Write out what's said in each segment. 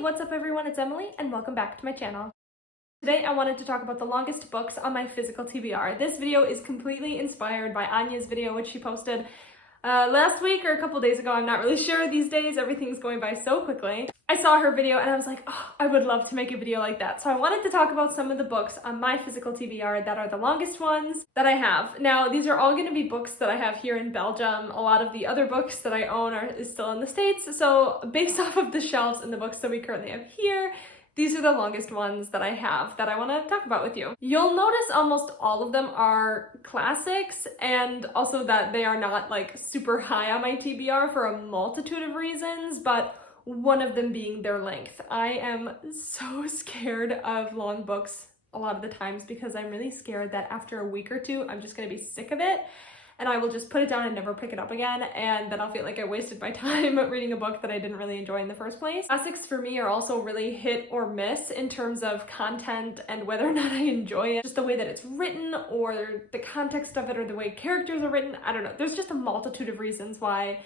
what's up everyone? It's Emily and welcome back to my channel. Today I wanted to talk about the longest books on my physical TBR. This video is completely inspired by Anya's video, which she posted last week or a couple days ago. I'm not really sure these days. Everything's going by so quickly. I saw her video and I was like, oh, I would love to make a video like that. So I wanted to talk about some of the books on my physical TBR that are the longest ones that I have. Now, these are all going to be books that I have here in Belgium. A lot of the other books that I own is still in the States. So based off of the shelves and the books that we currently have here, these are the longest ones that I have that I want to talk about with you. You'll notice almost all of them are classics, and also that they are not like super high on my TBR for a multitude of reasons, but one of them being their length. I am so scared of long books a lot of the times because I'm really scared that after a week or two, I'm just going to be sick of it and I will just put it down and never pick it up again, and then I'll feel like I wasted my time reading a book that I didn't really enjoy in the first place. Classics for me are also really hit or miss in terms of content and whether or not I enjoy it. Just the way that it's written or the context of it or the way characters are written. I don't know. There's just a multitude of reasons why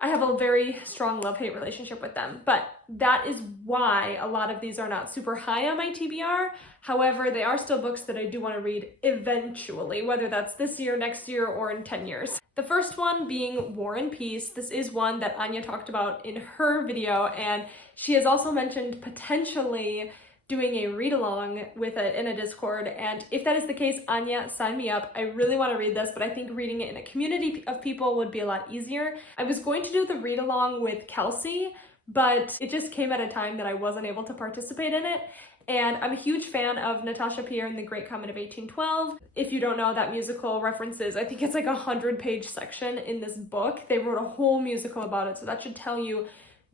I have a very strong love-hate relationship with them, but that is why a lot of these are not super high on my TBR. However, they are still books that I do want to read eventually, whether that's this year, next year, or in 10 years. The first one being War and Peace. This is one that Anya talked about in her video, and she has also mentioned potentially doing a read-along with it in a Discord, and if that is the case, Anya, sign me up. I really want to read this, but I think reading it in a community of people would be a lot easier. I was going to do the read-along with Kelsey, but it just came at a time that I wasn't able to participate in it, and I'm a huge fan of Natasha Pierre and the Great Comet of 1812. If you don't know, that musical references, I think it's like a 100-page section in this book. They wrote a whole musical about it, so that should tell you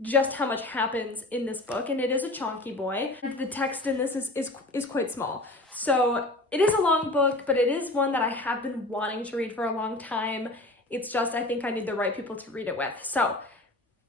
just how much happens in this book, and it is a chonky boy. The text in this is quite small. So it is a long book, but it is one that I have been wanting to read for a long time. It's just, I think I need the right people to read it with. So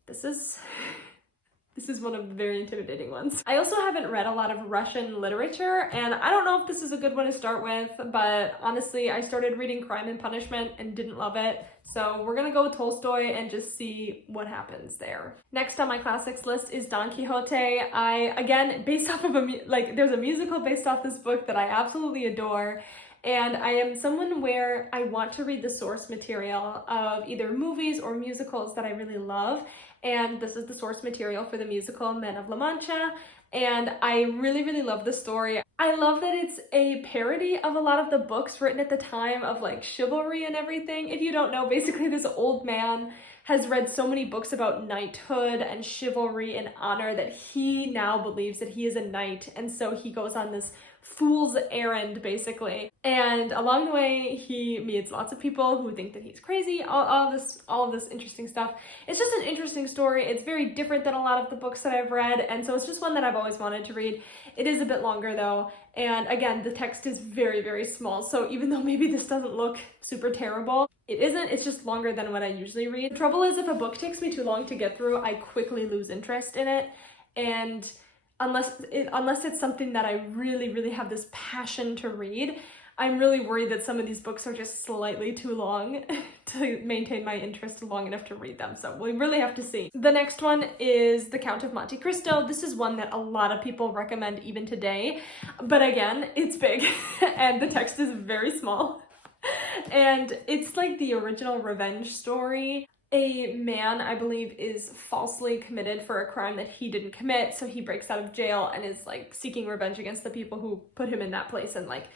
this is one of the very intimidating ones. I also haven't read a lot of Russian literature, and I don't know if this is a good one to start with, but honestly, I started reading Crime and Punishment and didn't love it. So we're gonna go with Tolstoy and just see what happens there. Next on my classics list is Don Quixote. Again, based off of there's a musical based off this book that I absolutely adore. And I am someone where I want to read the source material of either movies or musicals that I really love. And this is the source material for the musical Men of La Mancha. And I really, really love the story. I love that it's a parody of a lot of the books written at the time of like chivalry and everything. If you don't know, basically this old man has read so many books about knighthood and chivalry and honor that he now believes that he is a knight. And so he goes on this fool's errand basically, and along the way he meets lots of people who think that he's crazy, all of this interesting stuff. It's just an interesting story. It's very different than a lot of the books that I've read, and so it's just one that I've always wanted to read. It is a bit longer though, and again, the text is very, very small, so even though maybe this doesn't look super terrible, it isn't. It's just longer than what I usually read. The trouble is, if a book takes me too long to get through, I quickly lose interest in it, and unless it's something that I really, really have this passion to read, I'm really worried that some of these books are just slightly too long to maintain my interest long enough to read them. So we really have to see. The next one is The Count of Monte Cristo. This is one that a lot of people recommend even today, but again, it's big and the text is very small. And it's like the original revenge story. A man, I believe, is falsely committed for a crime that he didn't commit, so he breaks out of jail and is like seeking revenge against the people who put him in that place and like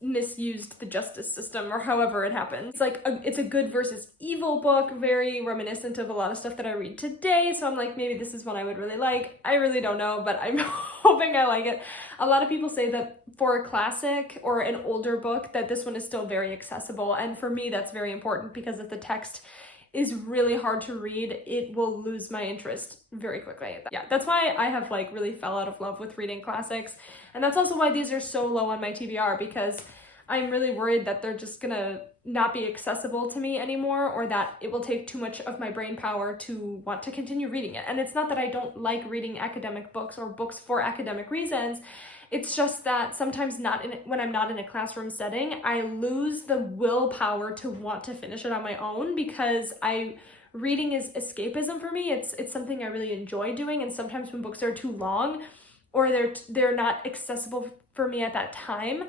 misused the justice system, or however it happens. It's like it's a good versus evil book, very reminiscent of a lot of stuff that I read today, so I'm like, maybe this is one I would really like. I really don't know, but I'm hoping I like it. A lot of people say that for a classic or an older book that this one is still very accessible, and for me that's very important because if the text is really hard to read, it will lose my interest very quickly. Yeah, that's why I have like really fell out of love with reading classics, and that's also why these are so low on my TBR, because I'm really worried that they're just gonna not be accessible to me anymore, or that it will take too much of my brain power to want to continue reading it. And it's not that I don't like reading academic books or books for academic reasons. It's just that sometimes when I'm not in a classroom setting, I lose the willpower to want to finish it on my own because I reading is escapism for me. It's something I really enjoy doing, and sometimes when books are too long or they're not accessible for me at that time,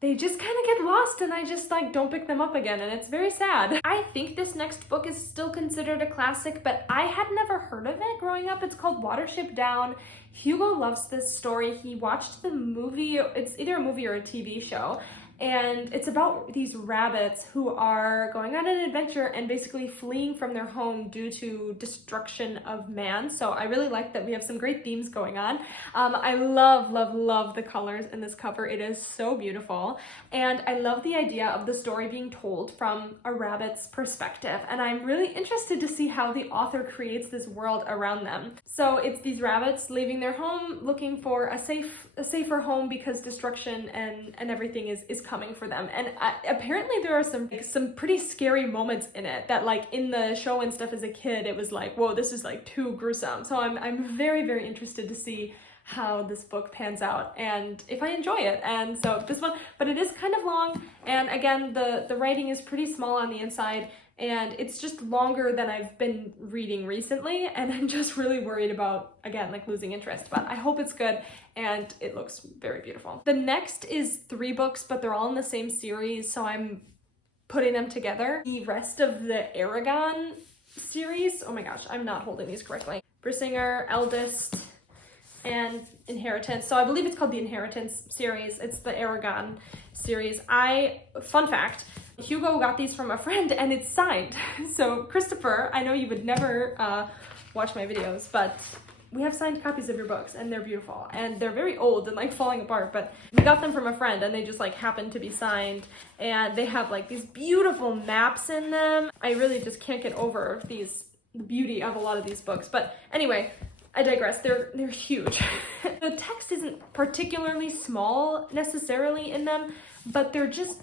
they just kind of get lost and I just like don't pick them up again, and it's very sad. I think this next book is still considered a classic, but I had never heard of it growing up. It's called Watership Down. Hugo loves this story. He watched the movie, it's either a movie or a TV show, and it's about these rabbits who are going on an adventure and basically fleeing from their home due to destruction of man. So I really like that we have some great themes going on. I love the colors in this cover. It is so beautiful. And I love the idea of the story being told from a rabbit's perspective. And I'm really interested to see how the author creates this world around them. So it's these rabbits leaving their home, looking for a safer home because destruction and everything is coming for them. And apparently there are some pretty scary moments in it that, like, in the show and stuff as a kid, it was like, whoa, this is like too gruesome. So I'm very interested to see how this book pans out and if I enjoy it. And so this one, but it is kind of long, and again the writing is pretty small on the inside, and it's just longer than I've been reading recently, and I'm just really worried about, again, like losing interest, but I hope it's good and it looks very beautiful. The next is 3 books, but they're all in the same series, so I'm putting them together. The rest of the Eragon series, oh my gosh, I'm not holding these correctly. Brisingr, Eldest, and Inheritance. So I believe it's called the Inheritance series. It's the Eragon series. Fun fact, Hugo got these from a friend and it's signed. So Christopher, I know you would never watch my videos, but we have signed copies of your books and they're beautiful and they're very old and like falling apart, but we got them from a friend and they just like happen to be signed, and they have like these beautiful maps in them. I really just can't get over the beauty of a lot of these books. But anyway, I digress. They're huge. The text isn't particularly small necessarily in them, but they're just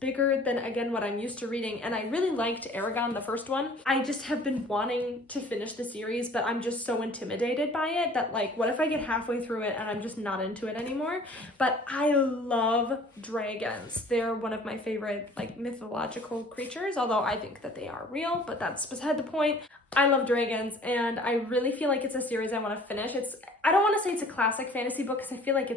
bigger than, again, what I'm used to reading. And I really liked Eragon, the first one. I just have been wanting to finish the series, but I'm just so intimidated by it that, like, what if I get halfway through it and I'm just not into it anymore? But I love dragons. They're one of my favorite, like, mythological creatures, although I think that they are real, but that's beside the point. I love dragons, and I really feel like it's a series I want to finish. I don't want to say it's a classic fantasy book, because I feel like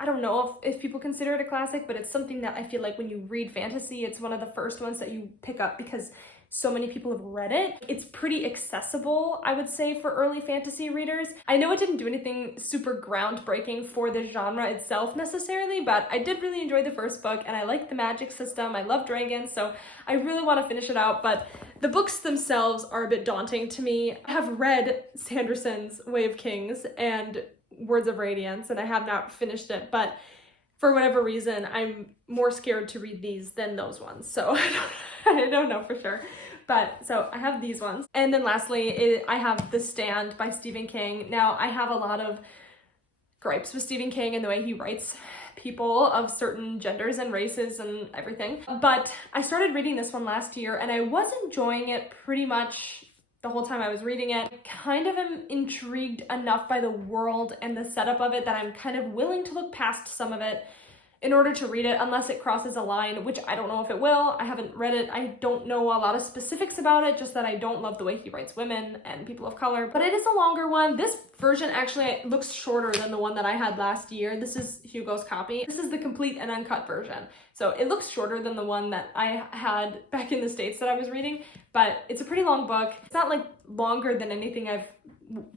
I don't know if people consider it a classic, but it's something that I feel like when you read fantasy, it's one of the first ones that you pick up because so many people have read it. It's pretty accessible, I would say, for early fantasy readers. I know it didn't do anything super groundbreaking for the genre itself necessarily, but I did really enjoy the first book, and I like the magic system. I love dragons, so I really want to finish it out, but the books themselves are a bit daunting to me. I have read Sanderson's Way of Kings and Words of Radiance, and I have not finished it, but for whatever reason, I'm more scared to read these than those ones. So I don't know for sure. But so I have these ones. And then lastly, I have The Stand by Stephen King. Now, I have a lot of gripes with Stephen King and the way he writes people of certain genders and races and everything. But I started reading this one last year, and I was enjoying it pretty much the whole time I was reading it. I kind of am intrigued enough by the world and the setup of it that I'm kind of willing to look past some of it in order to read it, unless it crosses a line, which I don't know if it will. I haven't read it. I don't know a lot of specifics about it, just that I don't love the way he writes women and people of color. But it is a longer one. This version actually looks shorter than the one that I had last year. This is Hugo's copy. This is the complete and uncut version. So it looks shorter than the one that I had back in the States that I was reading, but it's a pretty long book. It's not like longer than anything I've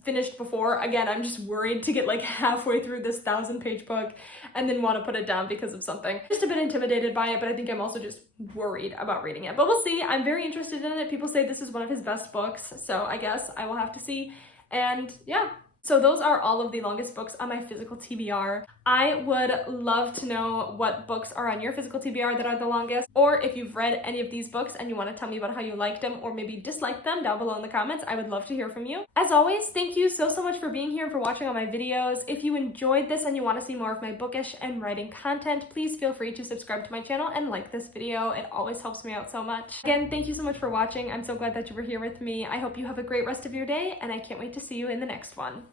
finished before. Again, I'm just worried to get like halfway through this 1,000-page book and then want to put it down because of something. Just a bit intimidated by it, but I think I'm also just worried about reading it. But we'll see. I'm very interested in it. People say this is one of his best books, so I guess I will have to see. And yeah. So those are all of the longest books on my physical TBR. I would love to know what books are on your physical TBR that are the longest, or if you've read any of these books and you want to tell me about how you liked them or maybe disliked them down below in the comments. I would love to hear from you. As always, thank you so much for being here and for watching all my videos. If you enjoyed this and you want to see more of my bookish and writing content, please feel free to subscribe to my channel and like this video. It always helps me out so much. Again, thank you so much for watching. I'm so glad that you were here with me. I hope you have a great rest of your day, and I can't wait to see you in the next one.